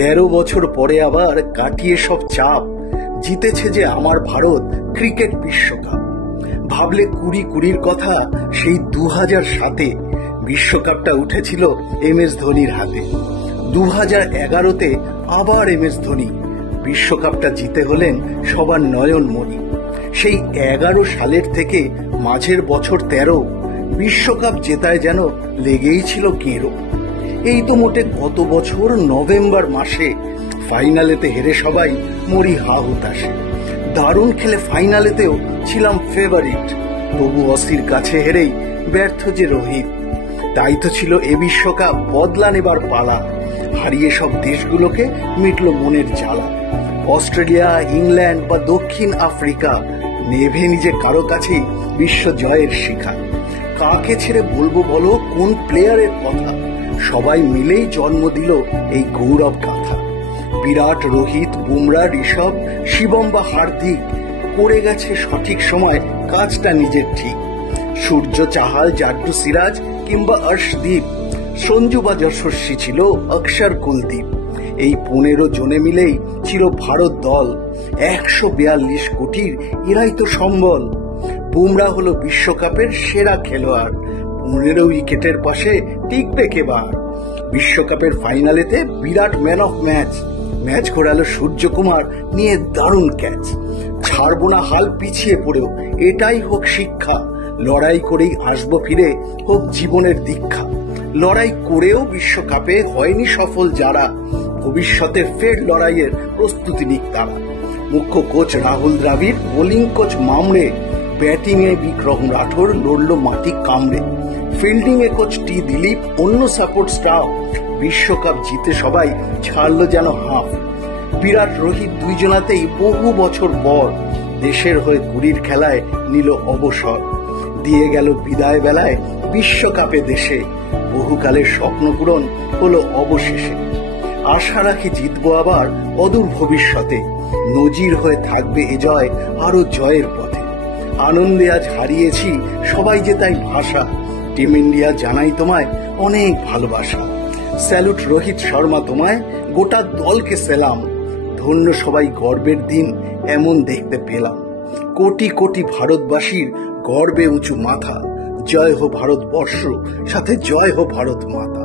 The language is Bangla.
13 বছর পরে আবার কাটিয়ে সব চাপ জিতেছে যে আমার ভারত ক্রিকেট বিশ্বকাপ। ভাবলে কুড়ির কথা, সেই 2007-এ বিশ্বকাপটা উঠেছিল MS ধোনির হাতে। 2011-তে আবার MS ধোনি বিশ্বকাপটা জিতে হলেন সবার নয়নমণি। সেই 11 সালের থেকে মাঝের বছর 13 বিশ্বকাপ জেতায় যেন লেগেই ছিল কেরো। এই তো মোটে কত বছর নভেম্বর মাসে ফাইনালেতে হেরে সবাই মরি হা হুতাশে। দারুণ খেলে ফাইনালেতেও ছিলাম ফেভারিট, তবু অসির কাছে হেরেই ব্যর্থ যে রোহিত। তাই তো ছিল এ বিশ্বকাপ বদলা নেবার পালা, হারিয়ে সব দেশগুলোকে মিটল মনের জ্বালা। অস্ট্রেলিয়া, ইংল্যান্ড বা দক্ষিণ আফ্রিকা নেভে নিজে কারো কাছেই বিশ্ব জয়ের শিখা। কাকে ছেড়ে বলবো বলো কোন প্লেয়ারের কথা, সবাই মিলেই জন্ম দিল এই গৌরব গাথা। বিরাট, রোহিত, বুমরা, ঋষভ, শিবম বা হার্দিক করে গেছে সঠিক সময় কাজটা নিজের ঠিক। সূর্য, চাহাল, জাড্ডু, সিরাজ কিংবা অর্শদীপ, সঞ্জু বা যশস্বী ছিল অক্ষর, কুলদীপ। এই 15 জনে মিলেই ছিল ভারত দল। 142 কোটির এরাই তো সম্বল। বুমরা হলো বিশ্বকাপের সেরা খেলোয়াড়, 15 উইকেটের পাশে টিকবে কেবার। বিশ্বকাপের ফাইনালেতে বিরাট ম্যান অফ ম্যাচ ঘোরালো সূর্যকুমার নিয়ে দারুণ ক্যাচ। ছাড়বো না হাল পিছিয়ে পড়েও, এটাই হোক শিক্ষা। লড়াই করেই আসবো ফিরে, হোক জীবনের দীক্ষা। লড়াই করেও বিশ্বকাপে হয়নি সফল যারা, ভবিষ্যতে ফের লড়াইয়ের প্রস্তুতি নিক তারা। মুখ্য coach Rahul Dravid, bowling coach মামড়ে, batting এ বিক্রম রাঠোর লড়ল মাটি কামড়ে। ফিল্ডিং এ কোচ টি দিলীপ, অন্য সাপোর্ট স্টাফ। বিশ্বকাপ জিতে সবাই ছাড়লো যেন হাফ। বিরাট, রোহিত দুইজনাতেই বহু বছর পর দেশের হয়ে কুড়ির খেলায় নিল অবসর। দিয়ে গেল বিদায় বেলায় বিশ্বকাপে দেশে, বহুকালের স্বপ্ন পূরণ হলো অবশেষে। আশা রাখি জিতবো আবার অদূর ভবিষ্যতে, নজির হয়ে থাকবে এ জয় আরো জয়ের পথে। আনন্দে আজ হারিয়েছি সবাই যে তাই ভাষা, টিম ইন্ডিয়া জানাই তোমায় অনেক ভালোবাসা। স্যালুট রোহিত শর্মা তোমায়, গোটা দলকে সেলাম। ধন্য সবাই, গর্বের দিন এমন দেখতে পেলাম। কোটি কোটি ভারতবাসীর গর্বে উঁচু মাথা। জয় হো ভারতবর্ষ, সাথে জয় হো ভারত মাতা।